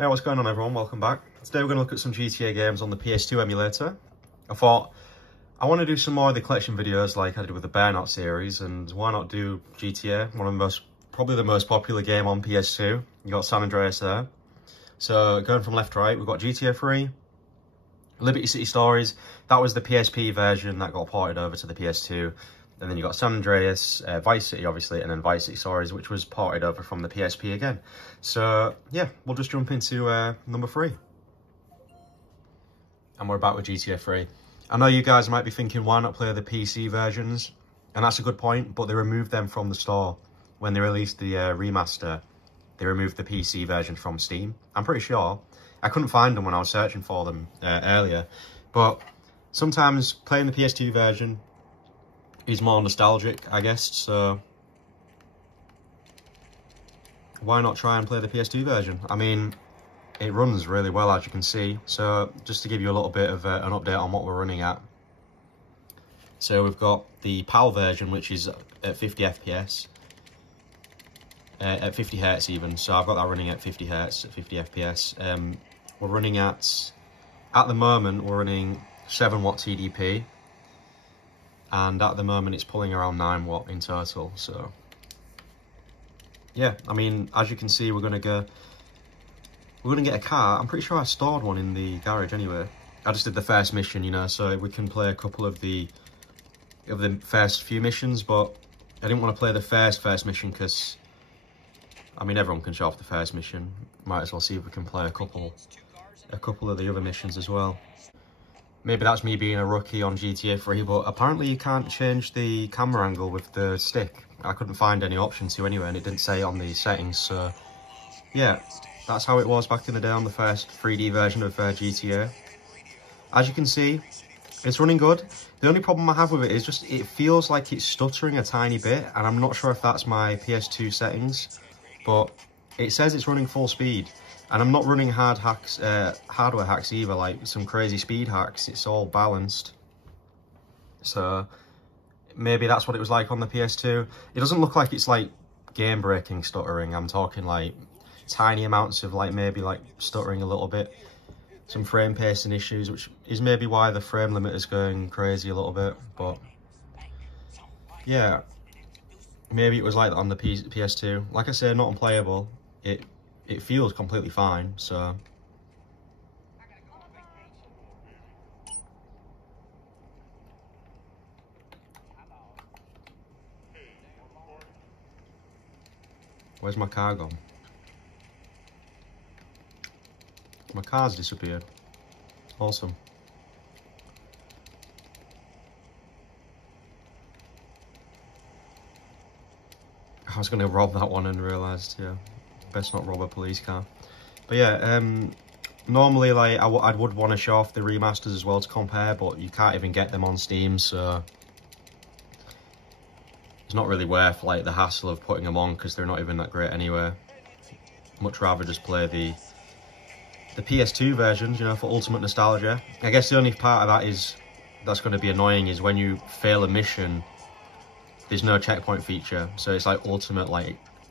Hey, what's going on everyone? Welcome back. Today we're going to look at some GTA games on the PS2 emulator. I thought I want to do some more of the collection videos like I did with the Burnout series, and why not do GTA, probably the most popular game on PS2. You got San Andreas there. So going from left to right, we've got GTA 3, Liberty City Stories. That was the PSP version that got ported over to the PS2. And then you got San Andreas, Vice City obviously, and then Vice City Stories, which was ported over from the PSP again. So yeah, we'll just jump into number 3. And we're back with GTA 3. I know you guys might be thinking, why not play the PC versions? And that's a good point, but they removed them from the store. When they released the remaster, they removed the PC version from Steam. I'm pretty sure. I couldn't find them when I was searching for them earlier. But sometimes playing the PS2 version is more nostalgic, I guess, so why not try and play the PS2 version? I mean, it runs really well, as you can see. So just to give you a little bit of an update on what we're running at. So we've got the PAL version, which is at 50 FPS, at 50 Hertz even. So I've got that running at 50 Hertz, at 50 FPS. We're running at the moment, we're running 7 watt TDP. And at the moment it's pulling around 9 watt in total. So yeah, I mean, as you can see, we're gonna get a car. I'm pretty sure I stored one in the garage anyway. I just did the first mission, you know, so we can play a couple of the first few missions, but I didn't want to play the first mission because, I mean, everyone can show off the first mission. Might as well see if we can play a couple of the other missions as well. Maybe that's me being a rookie on GTA 3, but apparently you can't change the camera angle with the stick. I couldn't find any option to anyway, and it didn't say on the settings, so yeah, that's how it was back in the day on the first 3D version of GTA. As you can see, it's running good. The only problem I have with it is just it feels like it's stuttering a tiny bit, and I'm not sure if that's my PS2 settings, but it says it's running full speed. And I'm not running hardware hacks either, like some crazy speed hacks. It's all balanced. So maybe that's what it was like on the PS2. It doesn't look like it's like game breaking stuttering. I'm talking like tiny amounts of maybe stuttering a little bit. Some frame pacing issues, which is maybe why the frame limiter is going crazy a little bit. But yeah, maybe it was like that on the PS2. Like I say, not unplayable. It feels completely fine, so where's my car gone? My car's disappeared. Awesome. I was going to rob that one and realised, yeah, best not rob a police car. But yeah, normally I would want to show off the remasters as well to compare, but you can't even get them on Steam, so it's not really worth the hassle of putting them on because they're not even that great anyway. Much rather just play the PS2 versions, you know, for ultimate nostalgia. I guess the only part of that that's going to be annoying is when you fail a mission, there's no checkpoint feature, so it's like ultimate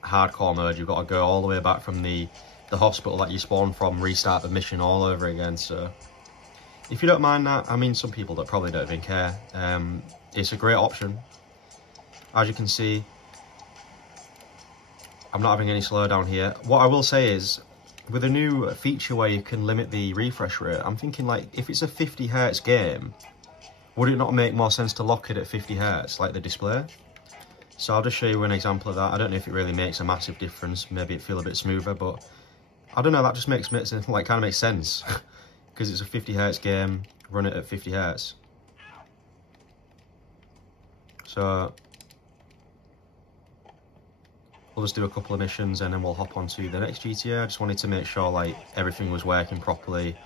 hardcore mode. You've got to go all the way back from the hospital that you spawned from, restart the mission all over again. So if you don't mind that, I mean, some people probably don't even care. It's a great option. As you can see, I'm not having any slowdown here. What I will say is, with a new feature where you can limit the refresh rate, I'm thinking if it's a 50 Hz game, would it not make more sense to lock it at 50 Hz like the display? So I'll just show you an example of that. I don't know if it really makes a massive difference. Maybe it feel a bit smoother, but I don't know. That just kind of makes sense because it's a 50 Hz game. Run it at 50 Hz. So we'll just do a couple of missions and then we'll hop on to the next GTA. I just wanted to make sure everything was working properly.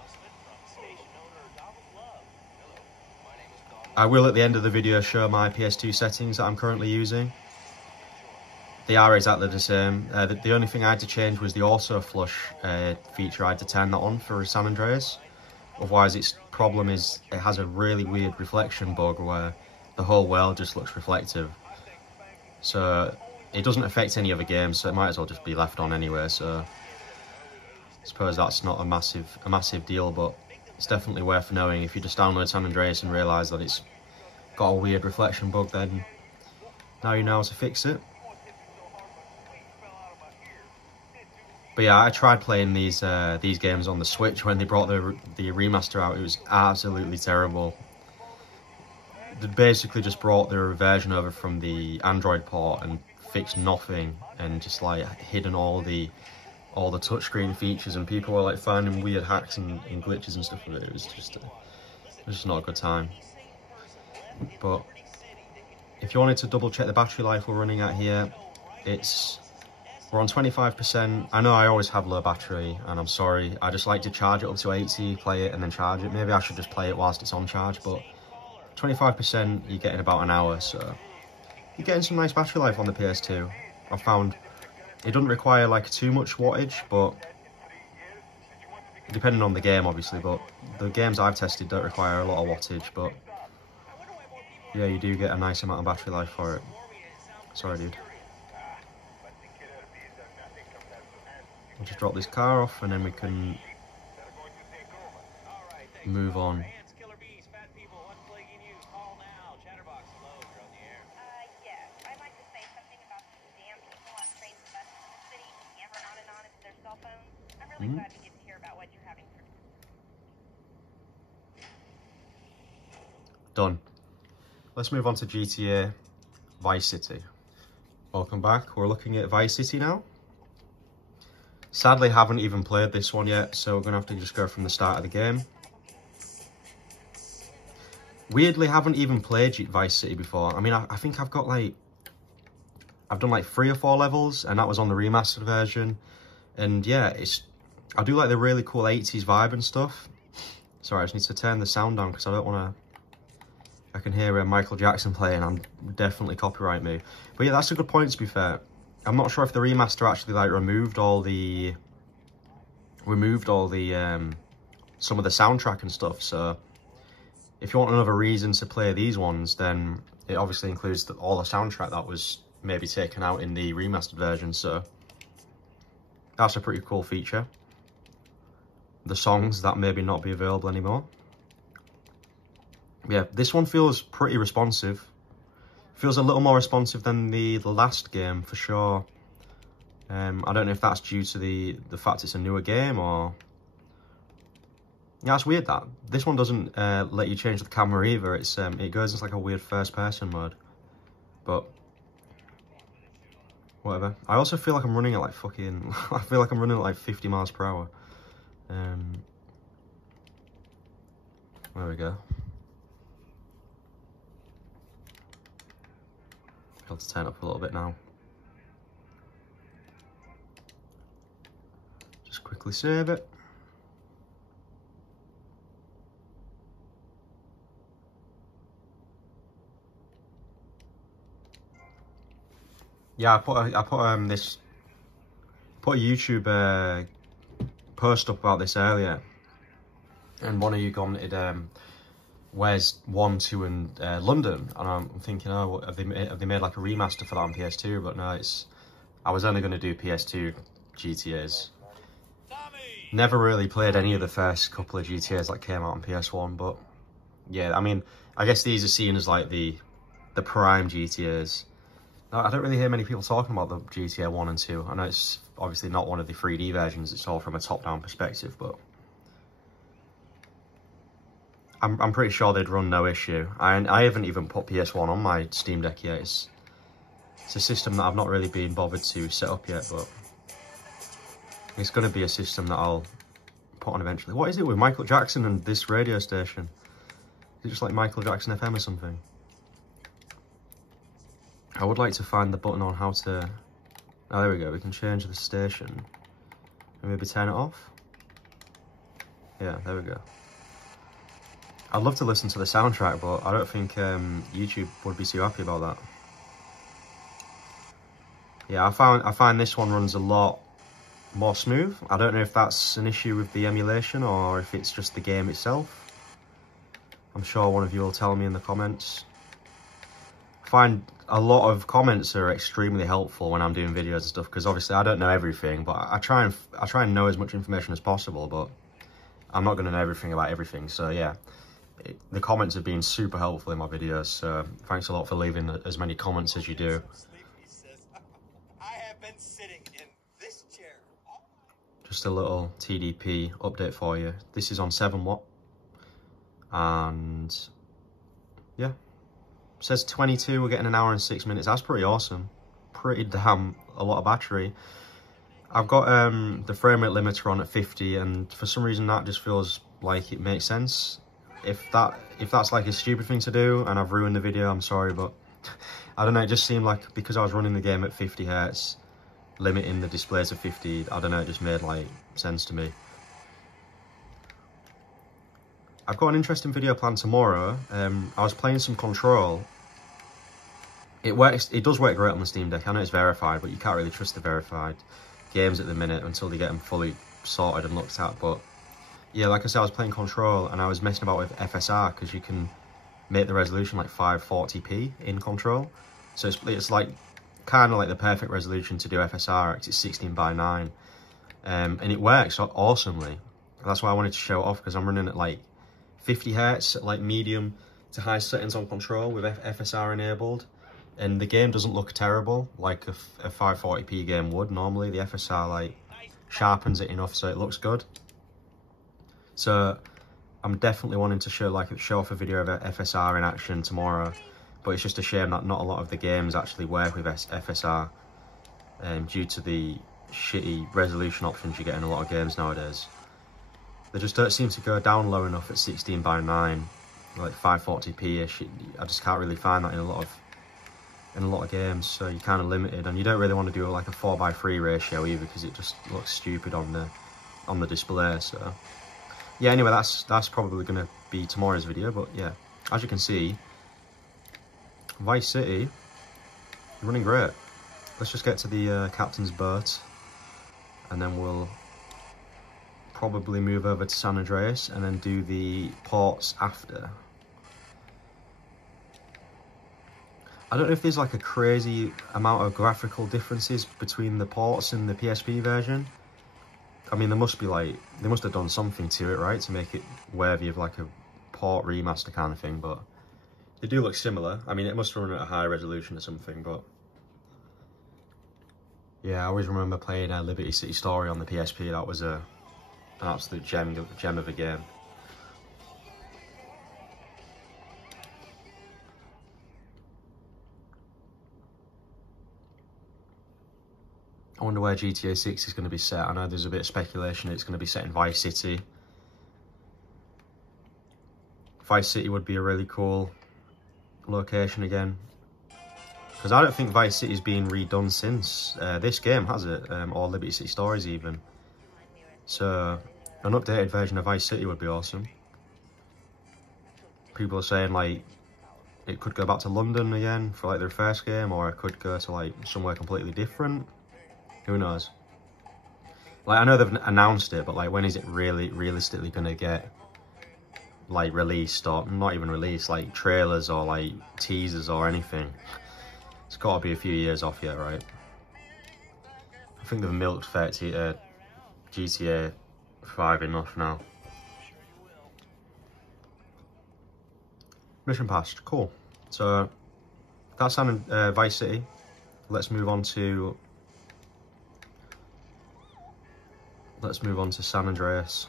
I will at the end of the video show my PS2 settings that I'm currently using. They are exactly the same. The only thing I had to change was the auto flush feature. I had to turn that on for San Andreas. Otherwise, its problem is it has a really weird reflection bug where the whole world just looks reflective. So it doesn't affect any other games, so it might as well just be left on anyway. So suppose that's not a massive deal, but it's definitely worth knowing. If you just download San Andreas and realise that it's got a weird reflection bug, then now you know how to fix it. But yeah, I tried playing these games on the Switch when they brought the remaster out. It was absolutely terrible. They basically just brought their version over from the Android port and fixed nothing, and just like hidden all the touchscreen features, and people were like finding weird hacks and glitches and stuff with it. It was just not a good time. But if you wanted to double check the battery life we're running at here, we're on 25%. I know I always have low battery, and I'm sorry. I just like to charge it up to 80, play it, and then charge it. Maybe I should just play it whilst it's on charge, but 25%, you're getting about an hour, so you're getting some nice battery life on the PS2. I found it doesn't require like too much wattage, but depending on the game, obviously, but the games I've tested don't require a lot of wattage, but yeah, you do get a nice amount of battery life for it. Sorry, dude. We'll just drop this car off and then we can move on. Done. Let's move on to GTA Vice City. Welcome back. We're looking at Vice City now. Sadly, haven't even played this one yet, so we're going to have to just go from the start of the game. Weirdly, haven't even played Vice City before. I mean, I think I've got like... I've done like 3 or 4 levels, and that was on the remastered version. And yeah, I do like the really cool 80s vibe and stuff. Sorry, I just need to turn the sound down because I don't want to... I can hear Michael Jackson playing, and definitely copyright me. But yeah, that's a good point, to be fair. I'm not sure if the remaster actually like removed all the some of the soundtrack and stuff. So if you want another reason to play these ones, then it obviously includes all the soundtrack that was maybe taken out in the remastered version. So that's a pretty cool feature. The songs that maybe not be available anymore. Yeah, this one feels pretty responsive. Feels a little more responsive than the last game, for sure. I don't know if that's due to the fact it's a newer game, or... Yeah, it's weird that. This one doesn't let you change the camera either. It goes into like a weird first-person mode. But... whatever. I also feel like I'm running at like fucking... I feel like I'm running at like 50 miles per hour. There we go. I'll have to turn up a little bit now. Just quickly save it. Yeah, I put a YouTube post up about this earlier, and one of you commented, where's 1, 2 and London? And I'm thinking, oh, have they made like a remaster for that on PS2? But no, I was only going to do PS2 GTAs. Never really played any of the first couple of GTAs that came out on PS1, but yeah, I mean, I guess these are seen as like the prime GTAs. I don't really hear many people talking about the GTA 1 and 2. I know it's obviously not one of the 3D versions, it's all from a top-down perspective, but I'm pretty sure they'd run no issue. I haven't even put PS1 on my Steam Deck yet. It's a system that I've not really been bothered to set up yet, but it's going to be a system that I'll put on eventually. What is it with Michael Jackson and this radio station? Is it just like Michael Jackson FM or something? I would like to find the button on how to... Oh, there we go. We can change the station. And maybe turn it off. Yeah, there we go. I'd love to listen to the soundtrack, but I don't think YouTube would be too happy about that. Yeah, I find this one runs a lot more smooth. I don't know if that's an issue with the emulation or if it's just the game itself. I'm sure one of you will tell me in the comments. find a lot of comments are extremely helpful when I'm doing videos and stuff, because obviously I don't know everything, but I try and know as much information as possible, but I'm not going to know everything about everything. So yeah, the comments have been super helpful in my videos, so thanks a lot for leaving as many comments as you do. Just a little TDP update for you. This is on 7 watt, and yeah, it says 22. We're getting 1 hour and 6 minutes. That's pretty awesome. Pretty damn a lot of battery. I've got the frame rate limiter on at 50, and for some reason that just feels like it makes sense. If that's like a stupid thing to do and I've ruined the video, I'm sorry, but I don't know, it just seemed like because I was running the game at 50 Hz, limiting the displays to 50, I don't know, it just made like sense to me. I've got an interesting video planned tomorrow. I was playing some Control. It does work great on the Steam Deck. I know it's verified, but you can't really trust the verified games at the minute until they get them fully sorted and looked at. But yeah, like I said, I was playing Control and I was messing about with FSR, because you can make the resolution like 540p in Control. So it's like kind of like the perfect resolution to do FSR, because it's 16:9, and it works awesomely. That's why I wanted to show it off, because I'm running at like 50 Hz at like medium to high settings on Control with FSR enabled, and the game doesn't look terrible like a 540p game would normally. The FSR like sharpens it enough so it looks good. So I'm definitely wanting to show off a video of FSR in action tomorrow, but it's just a shame that not a lot of the games actually work with FSR, due to the shitty resolution options you get in a lot of games nowadays. They just don't seem to go down low enough at 16:9, like 540p-ish. I just can't really find that in a lot of games, so you're kind of limited, and you don't really want to do like a 4:3 ratio either, because it just looks stupid on the display. So yeah, anyway, that's probably going to be tomorrow's video. But yeah, as you can see, Vice City running great. Let's just get to the captain's boat, and then we'll probably move over to San Andreas and then do the ports after. I don't know if there's like a crazy amount of graphical differences between the ports and the PSP version. I mean, they must have done something to it, right, to make it worthy of like a port remaster kind of thing, but they do look similar. I mean, it must run at a high resolution or something, but yeah, I always remember playing Liberty City Story on the PSP. That was an absolute gem of a game. I wonder where GTA 6 is going to be set. I know there's a bit of speculation it's going to be set in Vice City. Vice City would be a really cool location again, because I don't think Vice City's been redone since this game, has it? Or Liberty City Stories even. So an updated version of Vice City would be awesome. People are saying like it could go back to London again for like their first game, or it could go to like somewhere completely different. Who knows? Like, I know they've announced it, but like, when is it realistically going to get like released, or not even released, like trailers or like teasers or anything? It's got to be a few years off yet, right? I think they've milked GTA 5 enough now. Mission passed, cool. So that's Vice City. Let's move on to San Andreas.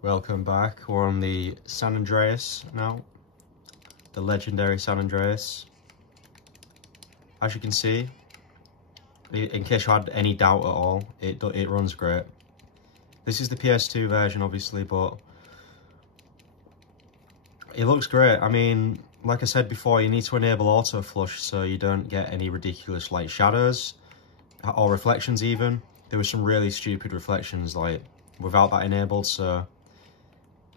Welcome back. We're on the San Andreas now, the legendary San Andreas. As you can see, in case you had any doubt at all, it runs great. This is the PS2 version, obviously, but it looks great. I mean, like I said before, you need to enable auto flush so you don't get any ridiculous like shadows or reflections even. There were some really stupid reflections like without that enabled. So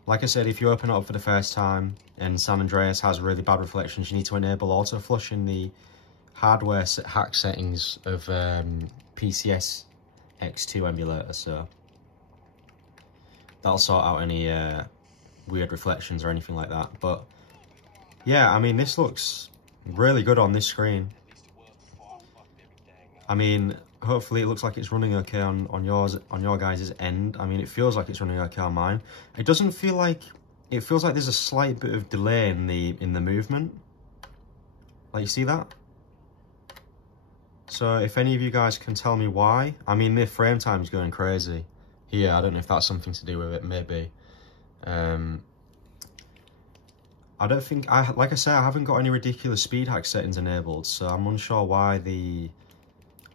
like I said, if you open it up for the first time and San Andreas has really bad reflections, you need to enable auto flush in the hardware hack settings of PCS X2 emulator. So that'll sort out any weird reflections or anything like that. But yeah, I mean, this looks really good on this screen. I mean, hopefully it looks like it's running okay on your guys' end. I mean, it feels like it's running okay on mine. It doesn't feel like, it feels like there's a slight bit of delay in the movement. Like, you see that? So if any of you guys can tell me why, I mean, the frame time is going crazy here. I don't know if that's something to do with it, maybe. I don't think, like I say, I haven't got any ridiculous speed hack settings enabled, so I'm unsure why the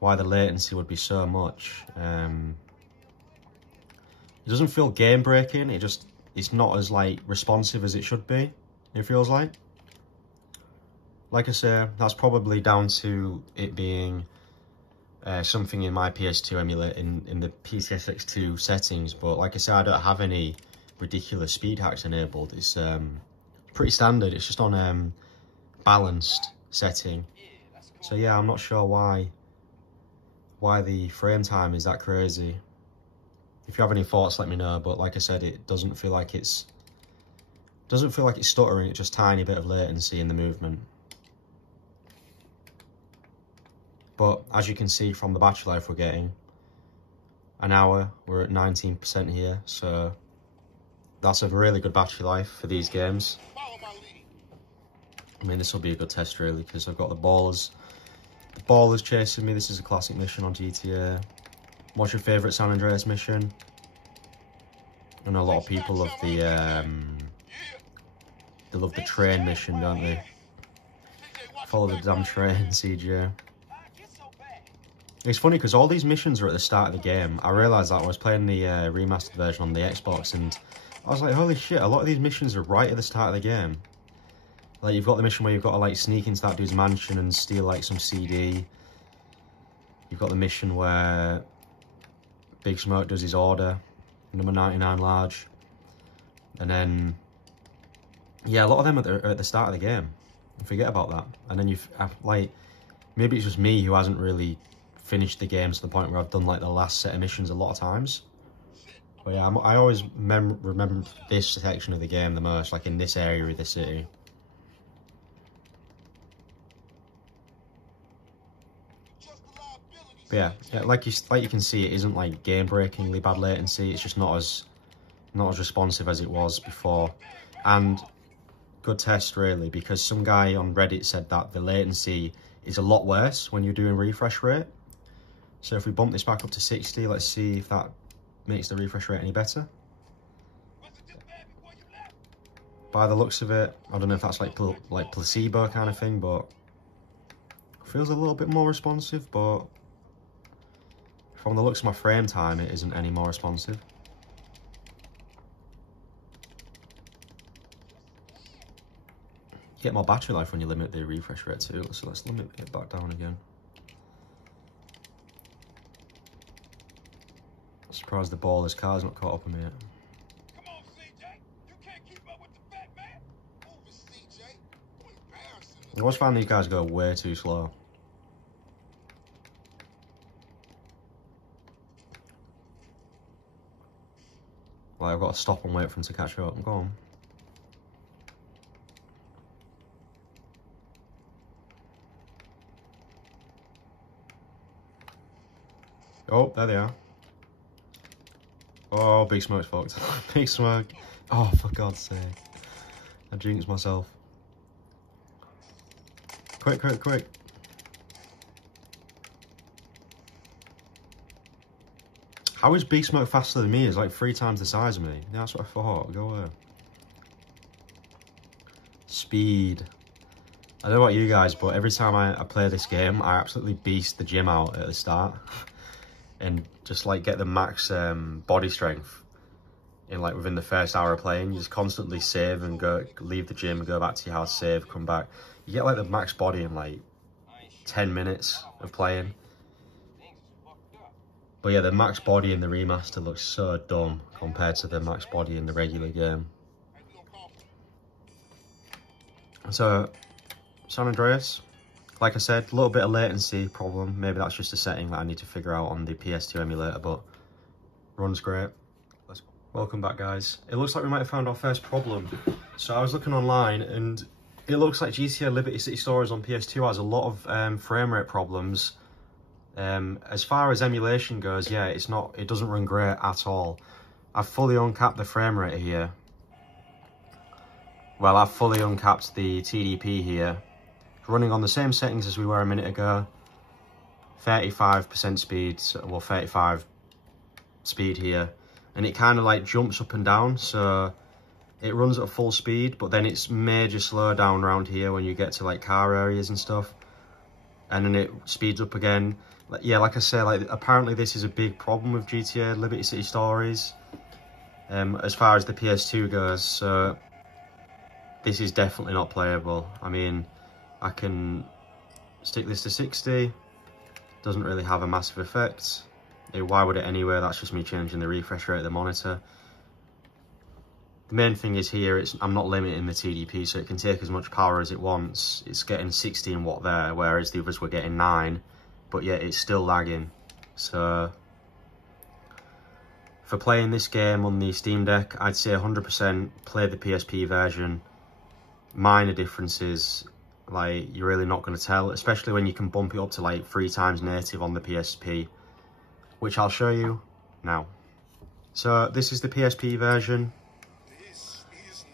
latency would be so much. It doesn't feel game breaking. It's not as like responsive as it should be. It feels like. Like I say, that's probably down to it being something in my PS2 emulator in the PCSX2 settings. But like I say, I don't have any ridiculous speed hacks enabled. It's pretty standard. It's just on balanced setting. So yeah, I'm not sure why the frame time is that crazy. If you have any thoughts, let me know. But like I said, it doesn't feel like it's stuttering. It's just a tiny bit of latency in the movement. But as you can see from the battery life we're getting, an hour, we're at 19% here, so that's a really good battery life for these games. I mean, this will be a good test really, because I've got the ballers. The ballers chasing me. This is a classic mission on GTA. What's your favourite San Andreas mission? I know a lot of people love the train mission, don't they? Follow the damn train, CJ. It's funny because all these missions are at the start of the game. I realised that when I was playing the remastered version on the Xbox, and I was like, holy shit, a lot of these missions are right at the start of the game. Like, you've got the mission where you've got to like sneak into that dude's mansion and steal like some CD. You've got the mission where Big Smoke does his order, number 99 large. And then, yeah, a lot of them are at the start of the game. Forget about that. And then like, maybe it's just me who hasn't really finished the game to the point where I've done like the last set of missions a lot of times. But yeah, I always remember this section of the game the most, like in this area of the city. But yeah, like you can see, it isn't like game-breakingly bad latency. It's just not as responsive as it was before. And good test really, because some guy on Reddit said that the latency is a lot worse when you're doing refresh rate. So if we bump this back up to 60, let's see if that makes the refresh rate any better. By the looks of it, I don't know if that's like placebo kind of thing, but feels a little bit more responsive. But from the looks of my frame time, it isn't any more responsive. You get more battery life when you limit the refresh rate too, so let's limit it back down again. Surprised the baller's car's not caught up on me yet. Come on, CJ. You can't keep up with the fat man. Move it, CJ. You embarrassing. I always find these guys go way too slow. Like, I've got to stop and wait for them to catch up. Go on. Oh, there they are. Oh, Big Smoke's fucked. Big Smoke. Oh, for God's sake. I jinxed myself. Quick, quick, quick. How is Big Smoke faster than me? He's like 3 times the size of me. Yeah, that's what I thought. Go away. Speed. I don't know about you guys, but every time I play this game, I absolutely beast the gym out at the start. And just like get the max body strength in like within the first hour of playing. You just constantly save and leave the gym, go back to your house, save, come back. You get like the max body in like 10 minutes of playing. But yeah, the max body in the remaster looks so dumb compared to the max body in the regular game. So, San Andreas, like I said, a little bit of latency problem. Maybe that's just a setting that I need to figure out on the PS2 emulator, but runs great. Welcome back, guys. It looks like we might have found our first problem. So I was looking online, and it looks like GTA Liberty City Stories on PS2 has a lot of frame rate problems. As far as emulation goes, yeah, it doesn't run great at all. I've fully uncapped the frame rate here. Well, I've fully uncapped the TDP here. Running on the same settings as we were a minute ago. 35% speed, well 35 speed here. And it kind of like jumps up and down, so it runs at full speed, but then it's major slowdown around here when you get to like car areas and stuff. And then it speeds up again. Yeah, like I say, like apparently this is a big problem with GTA Liberty City Stories. As far as the PS2 goes, so this is definitely not playable. I mean, I can stick this to 60. Doesn't really have a massive effect. Why would it anyway? That's just me changing the refresh rate of the monitor. The main thing is here, I'm not limiting the TDP, so it can take as much power as it wants. It's getting 16 watt there, whereas the others were getting 9. But yet it's still lagging. So for playing this game on the Steam Deck, I'd say 100% play the PSP version. Minor differences, like you're really not going to tell, especially when you can bump it up to like 3 times native on the PSP, which I'll show you now. So this is the PSP version.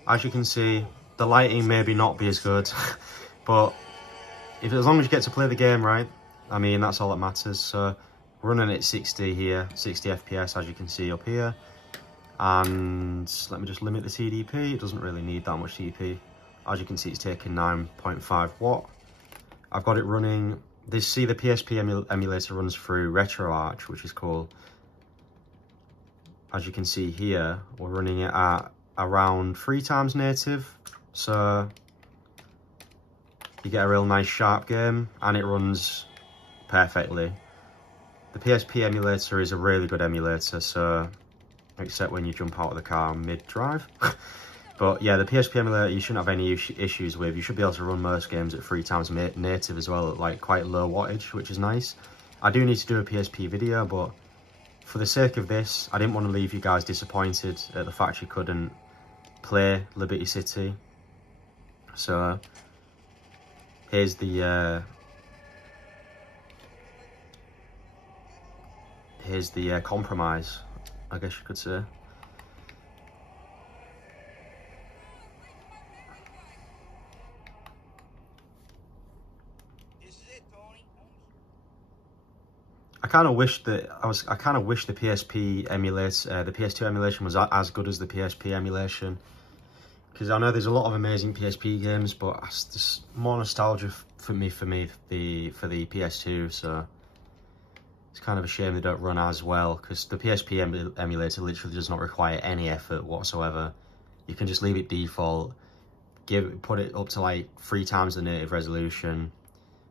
As you can see, the lighting maybe not be as good, but as long as you get to play the game right, I mean, that's all that matters. So running at 60 here, 60 FPS as you can see up here. And let me just limit the TDP. It doesn't really need that much TDP. As you can see, it's taking 9.5 watt. I've got it running, the PSP emulator runs through RetroArch, which is cool. As you can see here, we're running it at around 3 times native. So you get a real nice sharp game, and it runs perfectly. The PSP emulator is a really good emulator, so except when you jump out of the car mid-drive. But yeah, the PSP emulator you shouldn't have any issues with. You should be able to run most games at 3 times native as well, at like quite low wattage, which is nice. I do need to do a PSP video, but for the sake of this, I didn't want to leave you guys disappointed at the fact you couldn't play Liberty City. So here's the compromise, I guess you could say. I kind of wish the PSP emulator, the PS2 emulation was as good as the PSP emulation, because I know there's a lot of amazing PSP games, but it's just more nostalgia for the PS2. So it's kind of a shame they don't run as well, because the PSP emulator literally does not require any effort whatsoever. You can just leave it default, put it up to like 3 times the native resolution,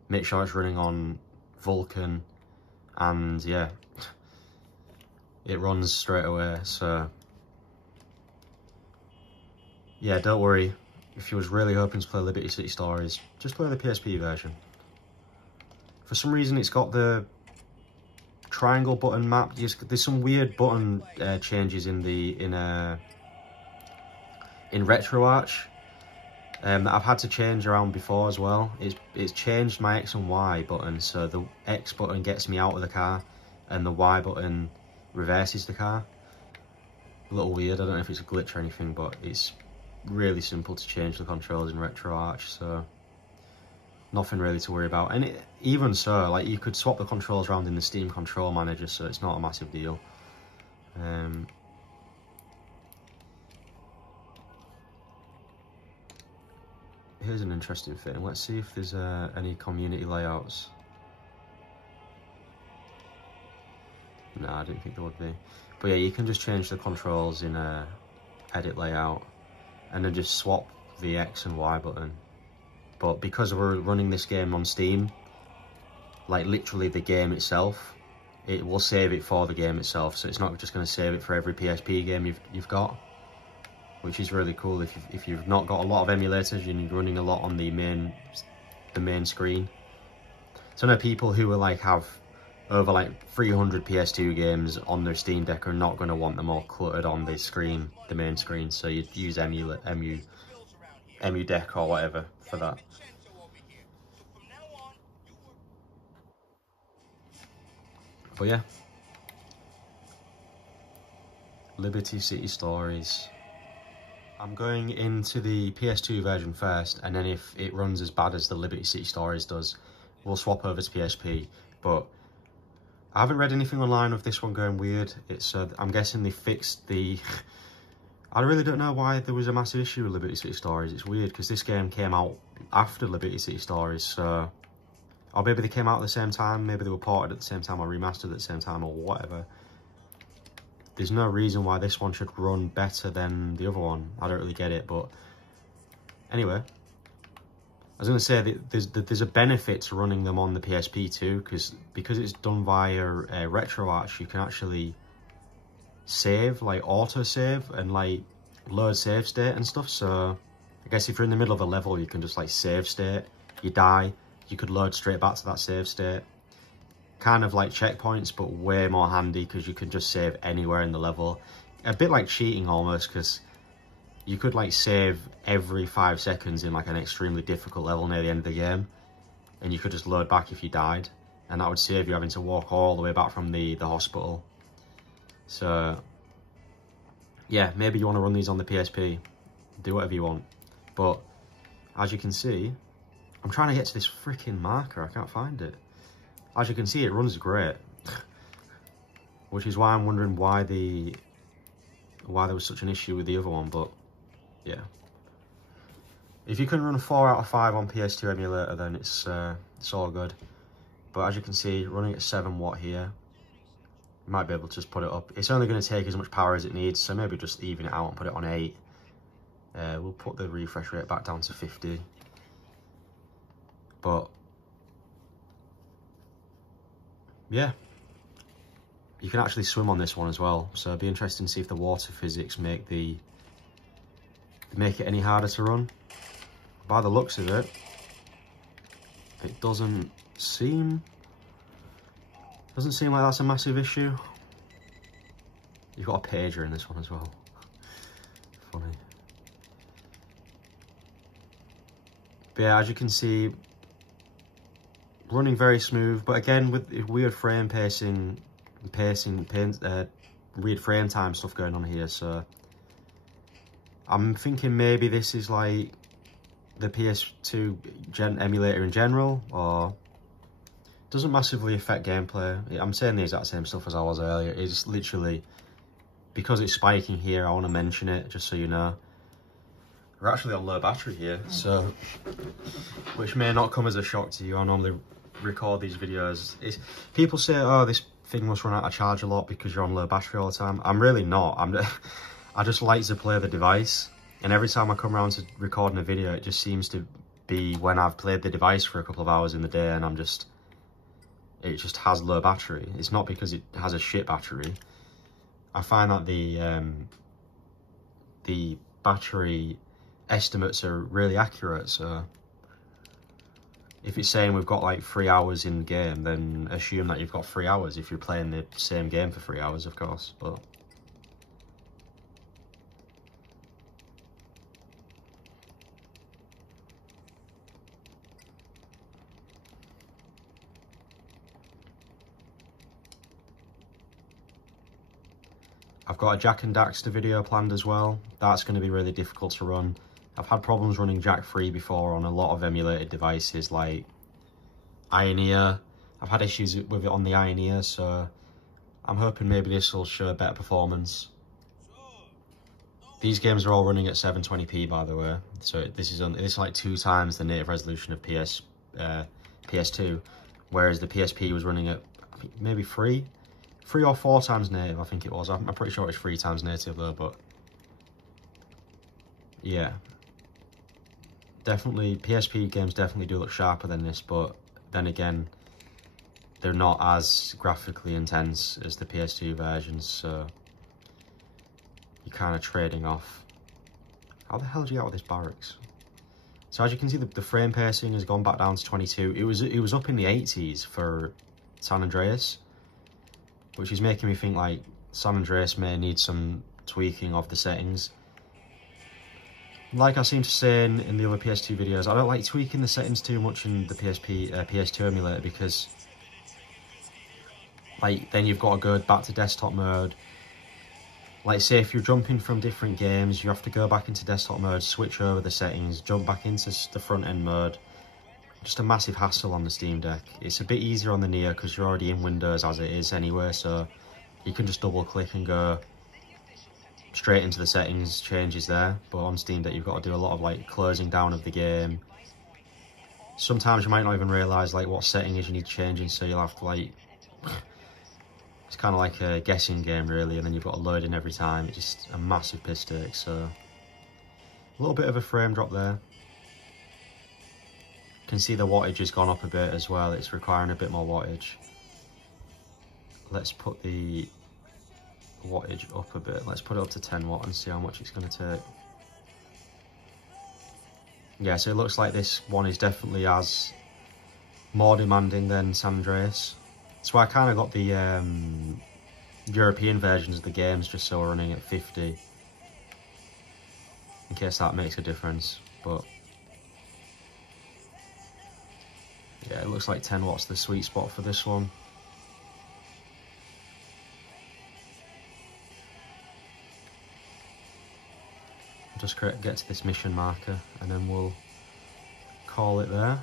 make sure it's running on Vulkan, and yeah, it runs straight away. So yeah, don't worry. If you was really hoping to play Liberty City Stories, just play the PSP version. For some reason, it's got the triangle button map. There's some weird button changes in RetroArch that I've had to change around before as well. It's changed my X and Y button, so the X button gets me out of the car and the Y button reverses the car. A little weird, I don't know if it's a glitch or anything, but it's really simple to change the controls in RetroArch, so nothing really to worry about. And even so, like, you could swap the controls around in the Steam control manager, so it's not a massive deal. Here's an interesting thing. Let's see if there's any community layouts. No, I didn't think there would be. But yeah, you can just change the controls in edit layout and then just swap the X and Y button. But because we're running this game on Steam, like literally the game itself, it will save it for the game itself. So it's not just going to save it for every PSP game you've got, which is really cool if you've not got a lot of emulators and you're running a lot on the main screen. So I know people who have over like 300 PS2 games on their Steam Deck are not going to want them all cluttered on the screen, the main screen. So you'd use emu deck or whatever for that. But yeah, Liberty City Stories. I'm going into the PS2 version first, and then if it runs as bad as the Liberty City Stories does, we'll swap over to PSP. But I haven't read anything online of this one going weird. It's I'm guessing they fixed the... I really don't know why there was a massive issue with Liberty City Stories. It's weird because this game came out after Liberty City Stories, so... Or maybe they came out at the same time, maybe they were ported at the same time or remastered at the same time or whatever. There's no reason why this one should run better than the other one. I don't really get it, but... Anyway. I was going to say that there's a benefit to running them on the PSP too, because it's done via RetroArch, you can actually save, like auto-save and like load save state and stuff. So I guess if you're in the middle of a level, you can just like save state, you die, you could load straight back to that save state. Kind of like checkpoints, but way more handy because you can just save anywhere in the level. A bit like cheating almost, because you could like save every 5 seconds in like an extremely difficult level near the end of the game, and you could just load back if you died, and that would save you having to walk all the way back from the hospital. So yeah, maybe you want to run these on the PSP, do whatever you want. But as you can see, I'm trying to get to this freaking marker, I can't find it. As you can see, it runs great, which is why I'm wondering why there was such an issue with the other one. But yeah, if you can run a 4 out of 5 on PS2 emulator, then it's all good. But as you can see, running at 7 watt here, you might be able to just put it up. It's only going to take as much power as it needs, so maybe just even it out and put it on 8. We'll put the refresh rate back down to 50. But yeah, you can actually swim on this one as well, so it'd be interesting to see if the water physics make it any harder to run. By the looks of it, it doesn't seem like that's a massive issue. You've got a pager in this one as well. Funny. But yeah, as you can see, running very smooth, but again with weird frame weird frame time stuff going on here. So I'm thinking maybe this is like the PS2 emulator in general, or doesn't massively affect gameplay. I'm saying the exact same stuff as I was earlier. It's literally because it's spiking here, I want to mention it just so you know. We're actually on low battery here, so which may not come as a shock to you. I normally record these videos. People say, oh, this thing must run out of charge a lot because you're on low battery all the time. I'm really not. I just like to play the device, and every time I come around to recording a video, it just seems to be when I've played the device for a couple of hours in the day and it just has low battery. It's not because it has a shit battery. I find that the battery estimates are really accurate, so if it's saying we've got like 3 hours in the game, then assume that you've got 3 hours if you're playing the same game for 3 hours, of course. But I've got a Jak and Daxter video planned as well. That's going to be really difficult to run. I've had problems running Jak 3 before on a lot of emulated devices like Ioneer. I've had issues with it on the Ioneer, so I'm hoping maybe this will show better performance. These games are all running at 720p, by the way, so this is like 2 times the native resolution of PS2, whereas the PSP was running at I think maybe 3 or 4 times native, I think it was. I'm pretty sure it's 3 times native though, but yeah. Definitely, PSP games definitely do look sharper than this, but then again, they're not as graphically intense as the PS2 versions, so you're kind of trading off. How the hell did you get out of this barracks? So as you can see, the frame pacing has gone back down to 22. It was up in the 80s for San Andreas, which is making me think like San Andreas may need some tweaking of the settings. Like I seem to say in the other PS2 videos, I don't like tweaking the settings too much in the PS2 emulator, because like then you've got to go back to desktop mode. Like say if you're jumping from different games, you have to go back into desktop mode, switch over the settings, jump back into the front end mode. Just a massive hassle on the Steam Deck. It's a bit easier on the Neo because you're already in Windows as it is anyway, so you can just double click and go straight into the settings, changes there. But on Steam Deck you've got to do a lot of like closing down of the game. Sometimes you might not even realise like what setting is you need changing, so you'll have to like it's kind of like a guessing game really, and then you've got to load in every time. It's just a massive piss take. So a little bit of a frame drop there. You can see the wattage has gone up a bit as well. It's requiring a bit more wattage. Let's put the wattage up a bit. Let's put it up to 10 watt and see how much it's going to take. Yeah, so it looks like this one is definitely more demanding than San Andreas. So I kind of got the European versions of the games just so we're running at 50, in case that makes a difference. But yeah, it looks like 10 watts the sweet spot for this one. Just get to this mission marker and then we'll call it there.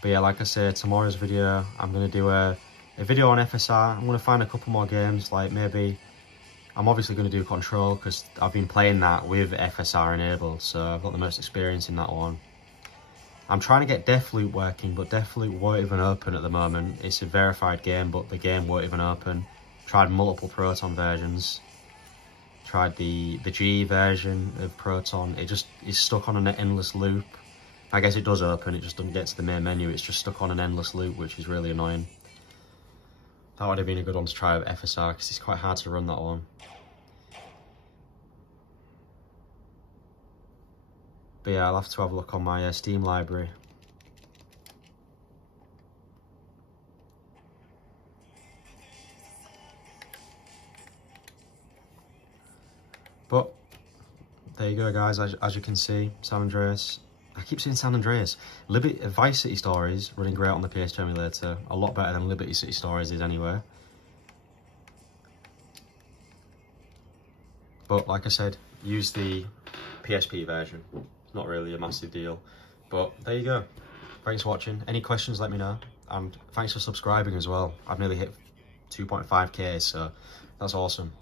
But yeah, like I said, tomorrow's video, I'm going to do a video on FSR. I'm going to find a couple more games, like maybe, I'm obviously going to do Control because I've been playing that with FSR enabled, so I've got the most experience in that one. I'm trying to get Deathloop working, but Deathloop won't even open at the moment. It's a verified game, but the game won't even open. Tried multiple Proton versions. Tried the G version of Proton. It just is stuck on an endless loop. I guess it does open, it just doesn't get to the main menu. It's just stuck on an endless loop, which is really annoying. That would have been a good one to try with FSR, because it's quite hard to run that one. But yeah, I'll have to have a look on my Steam library. But there you go, guys. As you can see, San Andreas. I keep saying San Andreas. Vice City Stories running great on the PS2 emulator. A lot better than Liberty City Stories is anyway. But like I said, use the PSP version. Not really a massive deal. But there you go. Thanks for watching. Any questions, let me know. And thanks for subscribing as well. I've nearly hit 2.5k, so that's awesome.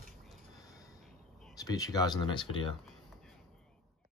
Speak to you guys in the next video.